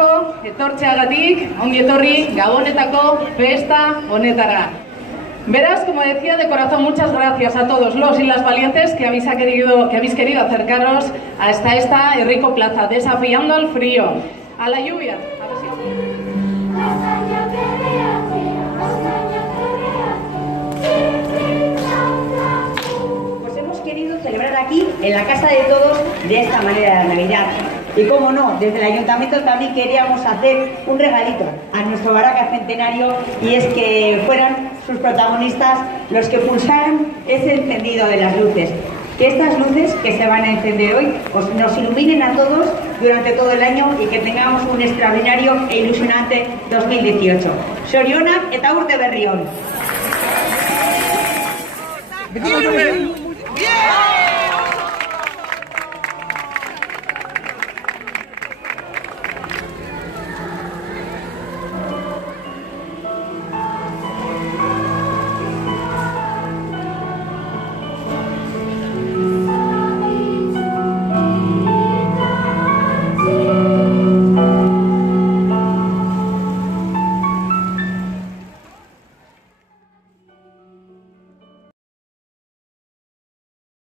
asko etortzeagatik, ongi etorri Gabonetako festa honetara. Verás, como decía, de corazón, muchas gracias a todos los y las valientes que habéis querido acercaros hasta esta rico plaza, desafiando al frío, a la lluvia. Pues hemos querido celebrar aquí, en la casa de todos, de esta manera la Navidad. Y cómo no, desde el Ayuntamiento también queríamos hacer un regalito a nuestro Baraca Centenario, y es que fueran sus protagonistas los que pulsaran ese encendido de las luces. Que estas luces que se van a encender hoy nos iluminen a todos durante todo el año y que tengamos un extraordinario e ilusionante 2018. Sorionak eta urte berri on. ¡Bien!